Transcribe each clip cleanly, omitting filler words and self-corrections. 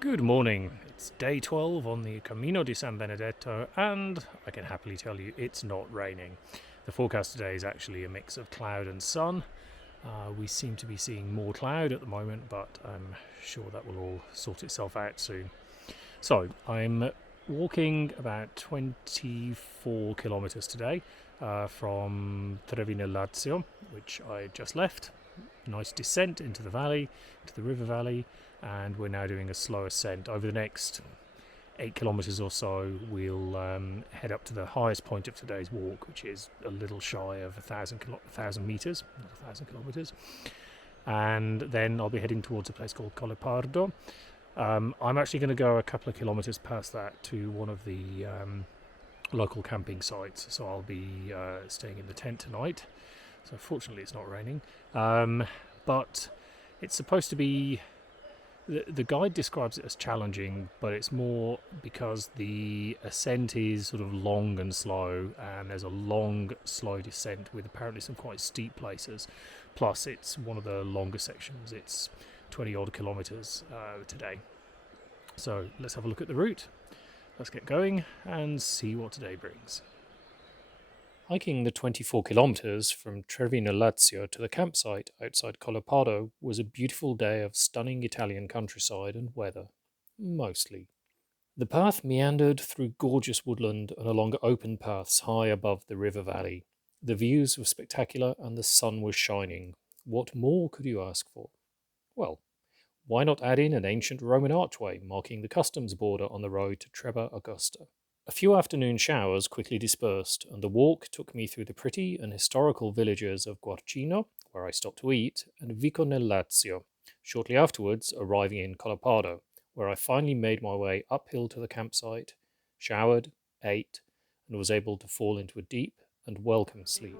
Good morning. It's day 12 on the Cammino di San Benedetto, and I can happily tell you it's not raining. The forecast today is actually a mix of cloud and sun. We seem to be seeing more cloud at the moment, but I'm sure that will all sort itself out soon. So, I'm walking about 24 kilometres today from Trevi, Lazio, which I just left. Nice descent into the valley, to the river valley, and we're now doing a slow ascent. Over the next 8 kilometres or so, we'll head up to the highest point of today's walk, which is a little shy of 1,000 metres, not 1,000 kilometres. And then I'll be heading towards a place called Collepardo. I'm actually going to go a couple of kilometres past that to one of the local camping sites, so I'll be staying in the tent tonight. So fortunately it's not raining, but it's supposed to be, the guide describes it as challenging, but it's more because the ascent is sort of long and slow, and there's a long slow descent with apparently some quite steep places, plus it's one of the longer sections. It's 20 odd kilometres today. So let's have a look at the route, let's get going and see what today brings. Hiking the 24 kilometres from Trevi, Lazio to the campsite outside Collepardo was a beautiful day of stunning Italian countryside and weather. Mostly. The path meandered through gorgeous woodland and along open paths high above the river valley. The views were spectacular and the sun was shining. What more could you ask for? Well, why not add in an ancient Roman archway marking the customs border on the road to Trevi Augusta? A few afternoon showers quickly dispersed, and the walk took me through the pretty and historical villages of Guarcino, where I stopped to eat, and Vico nel Lazio, shortly afterwards arriving in Collepardo, where I finally made my way uphill to the campsite, showered, ate, and was able to fall into a deep and welcome sleep.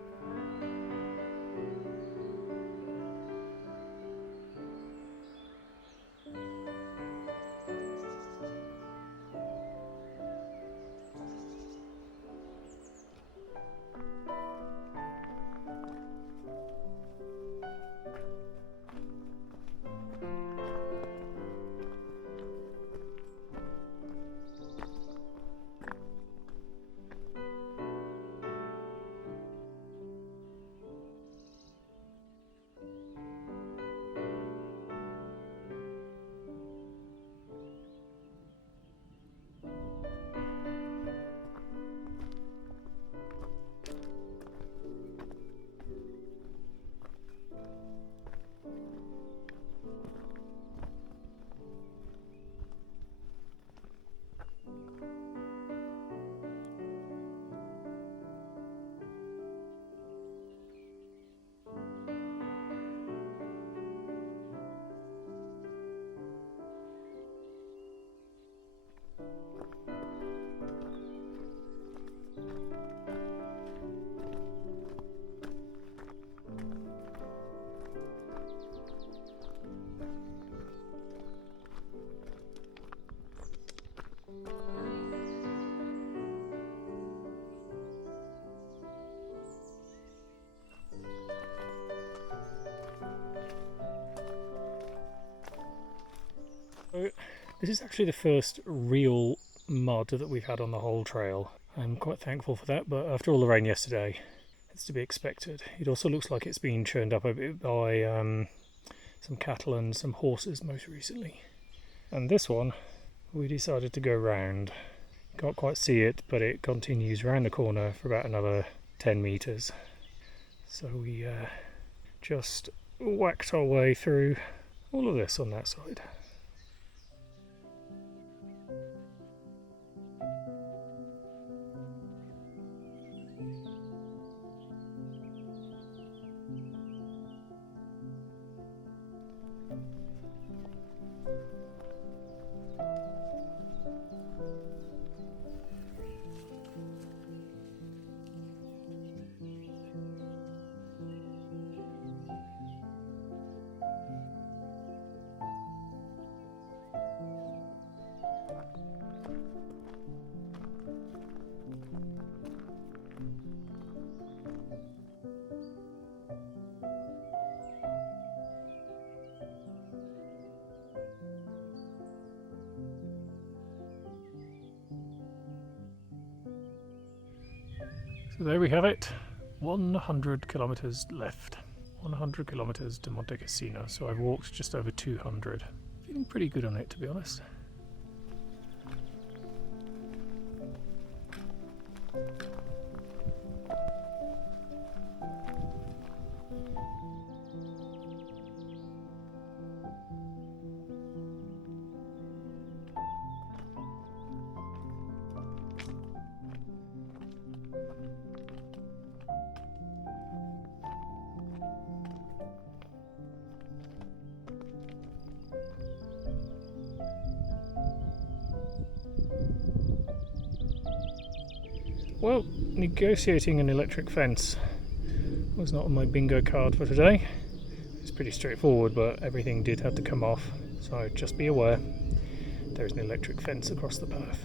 So, this is actually the first real mud that we've had on the whole trail. I'm quite thankful for that, but after all the rain yesterday, it's to be expected. It also looks like it's been churned up a bit by some cattle and some horses most recently. And this one, we decided to go round. Can't quite see it, but it continues round the corner for about another 10 metres. So we just whacked our way through all of this on that side. So there we have it, 100 kilometres left. 100 kilometres to Montecassino, so I've walked just over 200. Feeling pretty good on it, to be honest. Well, negotiating an electric fence was not on my bingo card for today. It's pretty straightforward, but everything did have to come off, so just be aware there's an electric fence across the path.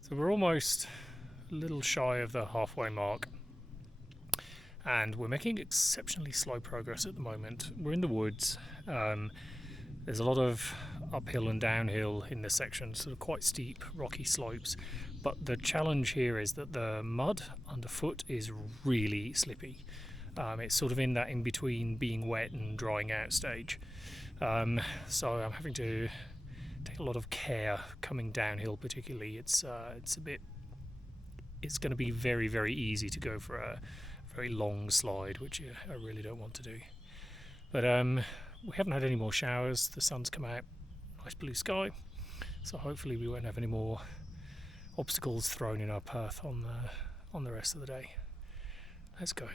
So we're almost a little shy of the halfway mark, and we're making exceptionally slow progress at the moment. We're in the woods. There's a lot of uphill and downhill in this section, sort of quite steep, rocky slopes. But the challenge here is that the mud underfoot is really slippy. It's sort of in that in between being wet and drying out stage. So I'm having to take a lot of care coming downhill, particularly. It's going to be very, very easy to go for a very long slide, which I really don't want to do. But we haven't had any more showers. The sun's come out, nice blue sky, so hopefully we won't have any more obstacles thrown in our path on the rest of the day. Let's go.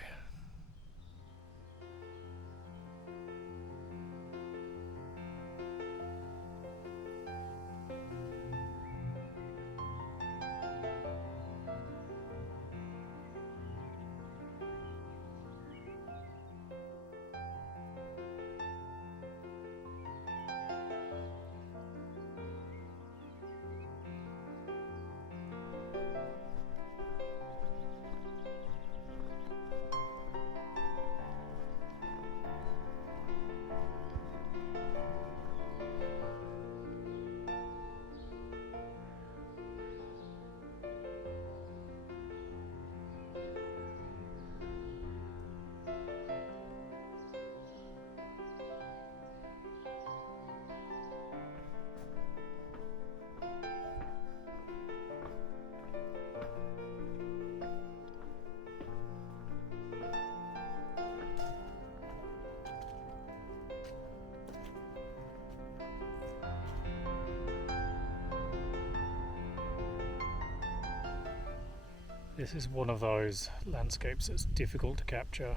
This is one of those landscapes that's difficult to capture.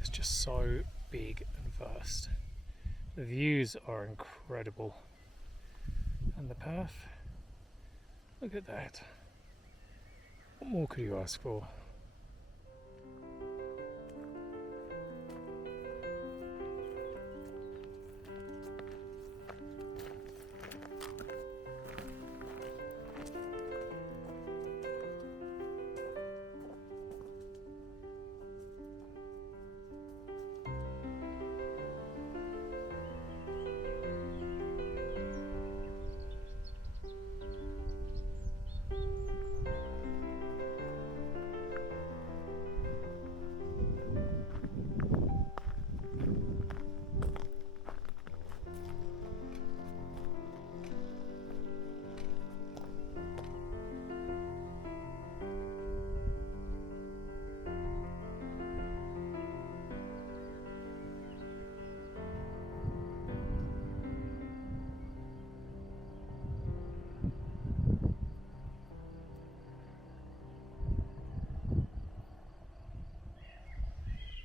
It's just so big and vast. The views are incredible. And the path, look at that. What more could you ask for?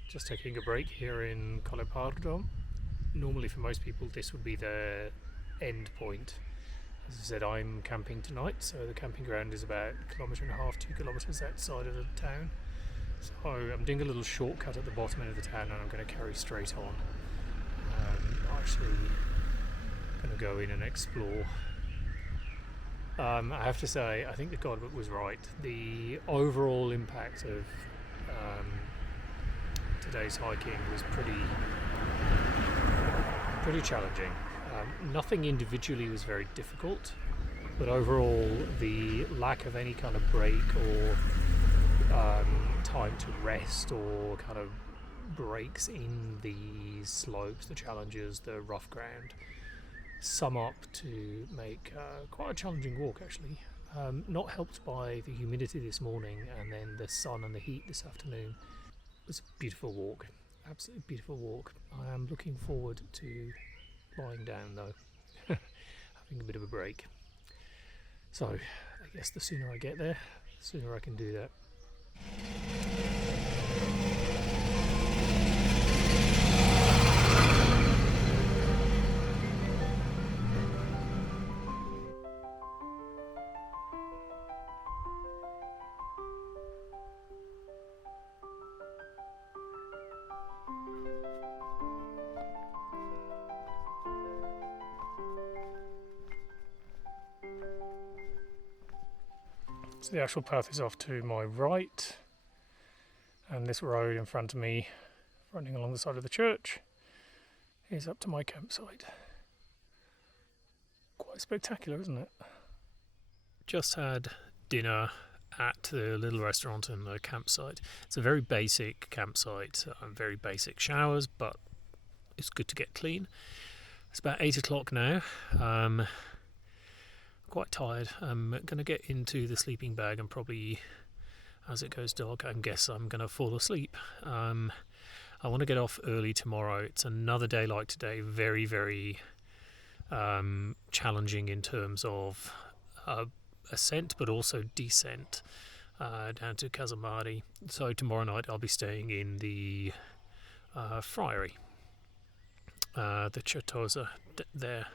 Just taking a break here in Collepardo. Normally for most people this would be the end point. As I said, I'm camping tonight, so the camping ground is about 1.5 kilometres, 2 kilometres outside of the town. So I'm doing a little shortcut at the bottom end of the town, and I'm going to carry straight on. I'm actually going to go in and explore. I have to say, I think the guidebook was right. The overall impact of today's hiking was pretty challenging. Nothing individually was very difficult, but overall the lack of any kind of break or time to rest or kind of breaks in the slopes, the challenges, the rough ground, sum up to make quite a challenging walk actually. Not helped by the humidity this morning and then the sun and the heat this afternoon. It was a beautiful walk, absolutely beautiful walk. I am looking forward to lying down though, having a bit of a break. So I guess the sooner I get there, the sooner I can do that. So the actual path is off to my right, and this road in front of me, running along the side of the church, is up to my campsite. Quite spectacular, isn't it? Just had dinner at the little restaurant in the campsite. It's a very basic campsite, very basic showers, but it's good to get clean. It's about 8 o'clock now. Quite tired. I'm going to get into the sleeping bag and probably, as it goes dark, I guess I'm going to fall asleep. I want to get off early tomorrow. It's another day like today, very, very challenging in terms of ascent, but also descent down to Casamari. So tomorrow night I'll be staying in the friary, the Certosa there.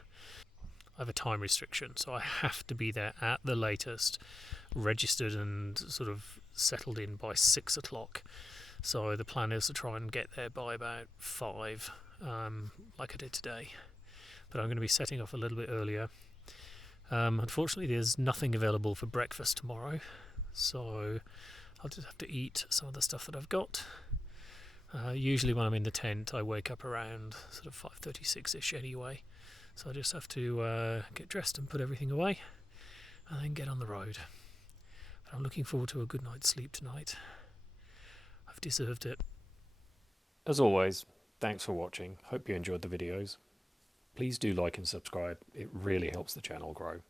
I have a time restriction, so I have to be there at the latest, registered and sort of settled in by 6 o'clock. So the plan is to try and get there by about 5, like I did today. But I'm going to be setting off a little bit earlier. Unfortunately, there's nothing available for breakfast tomorrow, so I'll just have to eat some of the stuff that I've got. Usually when I'm in the tent, I wake up around sort of 5:36ish anyway. So I just have to get dressed and put everything away and then get on the road. But I'm looking forward to a good night's sleep tonight. I've deserved it. As always, thanks for watching. Hope you enjoyed the videos. Please do like and subscribe. It really helps the channel grow.